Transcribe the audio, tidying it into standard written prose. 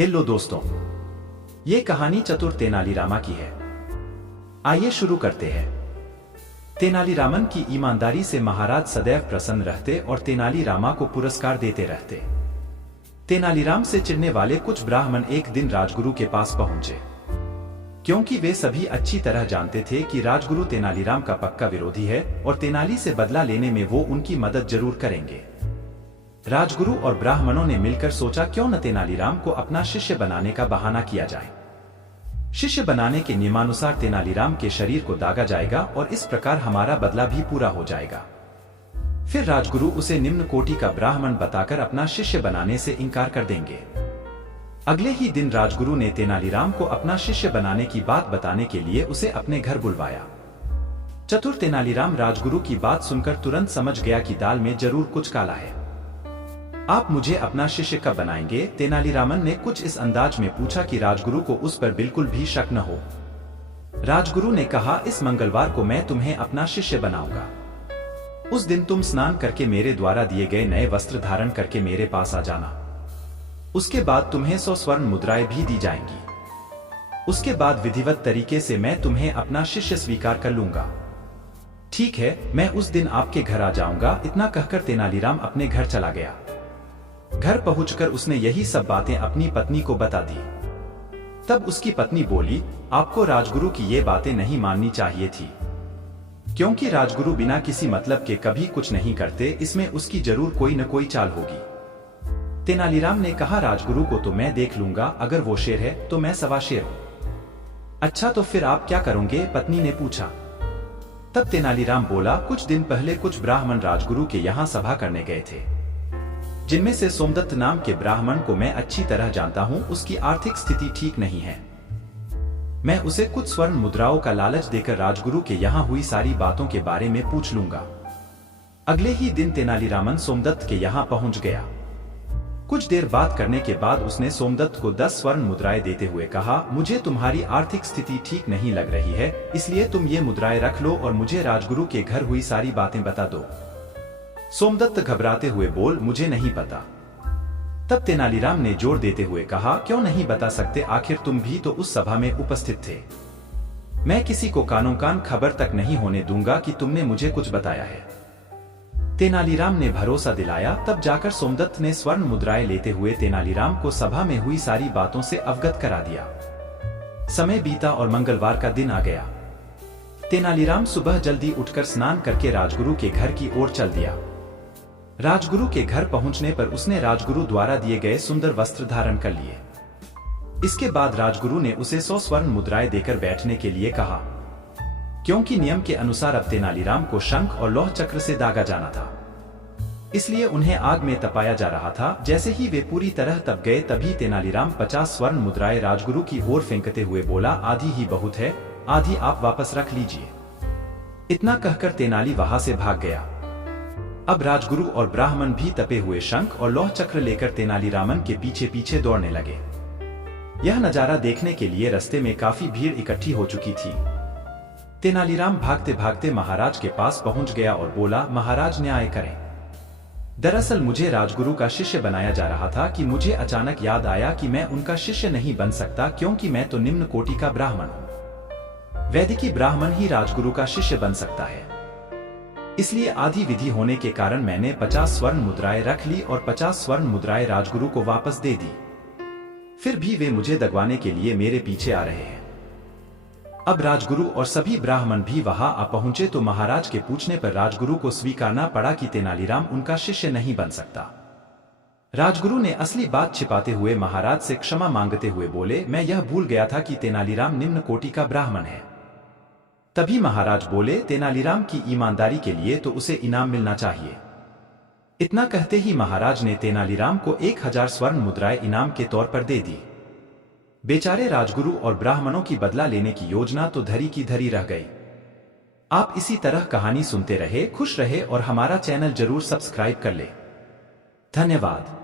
Hello दोस्तों, ये कहानी चतुर तेनालीरामा की है। आइए शुरू करते हैं। तेनालीरामन की ईमानदारी से महाराज सदैव प्रसन्न रहते और तेनालीरामा को पुरस्कार देते रहते। तेनालीराम से चिढ़ने वाले कुछ ब्राह्मण एक दिन राजगुरु के पास पहुंचे, क्योंकि वे सभी अच्छी तरह जानते थे कि राजगुरु तेनालीराम का पक्का विरोधी है और तेनाली से बदला लेने में वो उनकी मदद जरूर करेंगे। राजगुरु और ब्राह्मणों ने मिलकर सोचा, क्यों न तेनालीराम को अपना शिष्य बनाने का बहाना किया जाए। शिष्य बनाने के नियमानुसार तेनालीराम के शरीर को दागा जाएगा और इस प्रकार हमारा बदला भी पूरा हो जाएगा। फिर राजगुरु उसे निम्न कोटि का ब्राह्मण बताकर अपना शिष्य बनाने से इनकार कर देंगे। अगले ही दिन राजगुरु ने तेनालीराम को अपना शिष्य बनाने की बात बताने के लिए उसे अपने घर बुलवाया। चतुर तेनालीराम राजगुरु की बात सुनकर तुरंत समझ गया कि दाल में जरूर कुछ काला है। आप मुझे अपना शिष्य कब बनाएंगे? तेनालीरामन ने कुछ इस अंदाज में पूछा कि राजगुरु को उस पर बिल्कुल भी शक न हो। राजगुरु ने कहा, इस मंगलवार को मैं तुम्हें अपना शिष्य बनाऊंगा। उस दिन तुम स्नान करके मेरे द्वारा दिए गए नए वस्त्र धारण करके मेरे पास आ जाना। उसके बाद तुम्हें 100 स्वर्ण मुद्राएं भी दी जाएंगी। उसके बाद विधिवत तरीके से मैं तुम्हें अपना शिष्य स्वीकार कर लूंगा। ठीक है, मैं उस दिन आपके घर आ जाऊंगा। इतना कहकर तेनालीराम अपने घर चला गया। घर पहुंचकर उसने यही सब बातें अपनी पत्नी को बता दी। तब उसकी पत्नी बोली, आपको राजगुरु की ये बातें नहीं माननी चाहिए थी, क्योंकि राजगुरु बिना किसी मतलब के कभी कुछ नहीं करते। इसमें उसकी जरूर कोई न कोई चाल होगी। तेनालीराम ने कहा, राजगुरु को तो मैं देख लूंगा, अगर वो शेर है तो मैं सवा शेर हूं। अच्छा, तो फिर आप क्या करोगे? पत्नी ने पूछा। तब तेनालीराम बोला, कुछ दिन पहले कुछ ब्राह्मण राजगुरु के यहाँ सभा करने गए थे, जिनमें से सोमदत्त नाम के ब्राह्मण को मैं अच्छी तरह जानता हूं। उसकी आर्थिक स्थिति ठीक नहीं है। मैं उसे कुछ स्वर्ण मुद्राओं का लालच देकर राजगुरु के यहाँ हुई सारी बातों के बारे में पूछ लूंगा। अगले ही दिन तेनालीरामन सोमदत्त के यहाँ पहुंच गया। कुछ देर बात करने के बाद उसने सोमदत्त को 10 स्वर्ण मुद्राएं देते हुए कहा, मुझे तुम्हारी आर्थिक स्थिति ठीक नहीं लग रही है, इसलिए तुम ये मुद्राएं रख लो और मुझे राजगुरु के घर हुई सारी बातें बता दो। सोमदत्त घबराते हुए बोल, मुझे नहीं पता। तब तेनालीराम ने जोर देते हुए कहा, क्यों नहीं बता सकते? आखिर तुम भी तो उस सभा में उपस्थित थे। मैं किसी को कानों कान खबर तक नहीं होने दूंगा कि तुमने मुझे कुछ बताया है। तेनालीराम ने भरोसा दिलाया। तब जाकर सोमदत्त ने स्वर्ण मुद्राएं लेते हुए तेनालीराम को सभा में हुई सारी बातों से अवगत करा दिया। समय बीता और मंगलवार का दिन आ गया। तेनालीराम सुबह जल्दी उठकर स्नान करके राजगुरु के घर की ओर चल दिया। राजगुरु के घर पहुंचने पर उसने राजगुरु द्वारा दिए गए सुंदर वस्त्र धारण कर लिए। इसके बाद राजगुरु ने उसे 100 स्वर्ण मुद्राएं देकर बैठने के लिए कहा, क्योंकि नियम के अनुसार अब तेनालीराम को शंख और लौह चक्र से दागा जाना था, इसलिए उन्हें आग में तपाया जा रहा था। जैसे ही वे पूरी तरह तप गए, तभी तेनालीराम 50 स्वर्ण मुद्राएं राजगुरु की ओर फेंकते हुए बोला, आधी ही बहुत है, आधी आप वापस रख लीजिए। इतना कहकर तेनाली वहां से भाग गया। अब राजगुरु और ब्राह्मण भी तपे हुए शंख और लौह चक्र लेकर तेनालीरामन के पीछे पीछे दौड़ने लगे। यह नजारा देखने के लिए रास्ते में काफी भीड़ इकट्ठी हो चुकी थी। तेनालीराम भागते भागते महाराज के पास पहुंच गया और बोला, महाराज न्याय करें। दरअसल मुझे राजगुरु का शिष्य बनाया जा रहा था कि मुझे अचानक याद आया कि मैं उनका शिष्य नहीं बन सकता, क्योंकि मैं तो निम्न कोटि का ब्राह्मण हूं। वैदिकी ब्राह्मण ही राजगुरु का शिष्य बन सकता है। इसलिए आधी विधि होने के कारण मैंने 50 स्वर्ण मुद्राएं रख ली और 50 स्वर्ण मुद्राएं राजगुरु को वापस दे दी। फिर भी वे मुझे दगवाने के लिए मेरे पीछे आ रहे हैं। अब राजगुरु और सभी ब्राह्मण भी वहां आ पहुंचे तो महाराज के पूछने पर राजगुरु को स्वीकारना पड़ा कि तेनालीराम उनका शिष्य नहीं बन सकता। राजगुरु ने असली बात छिपाते हुए महाराज से क्षमा मांगते हुए बोले, मैं यह भूल गया था कि तेनालीराम निम्न कोटि का ब्राह्मण है। तभी महाराज बोले, तेनालीराम की ईमानदारी के लिए तो उसे इनाम मिलना चाहिए। इतना कहते ही महाराज ने तेनालीराम को 1000 स्वर्ण मुद्राएं इनाम के तौर पर दे दी। बेचारे राजगुरु और ब्राह्मणों की बदला लेने की योजना तो धरी की धरी रह गई। आप इसी तरह कहानी सुनते रहे, खुश रहे और हमारा चैनल जरूर सब्सक्राइब कर ले। धन्यवाद।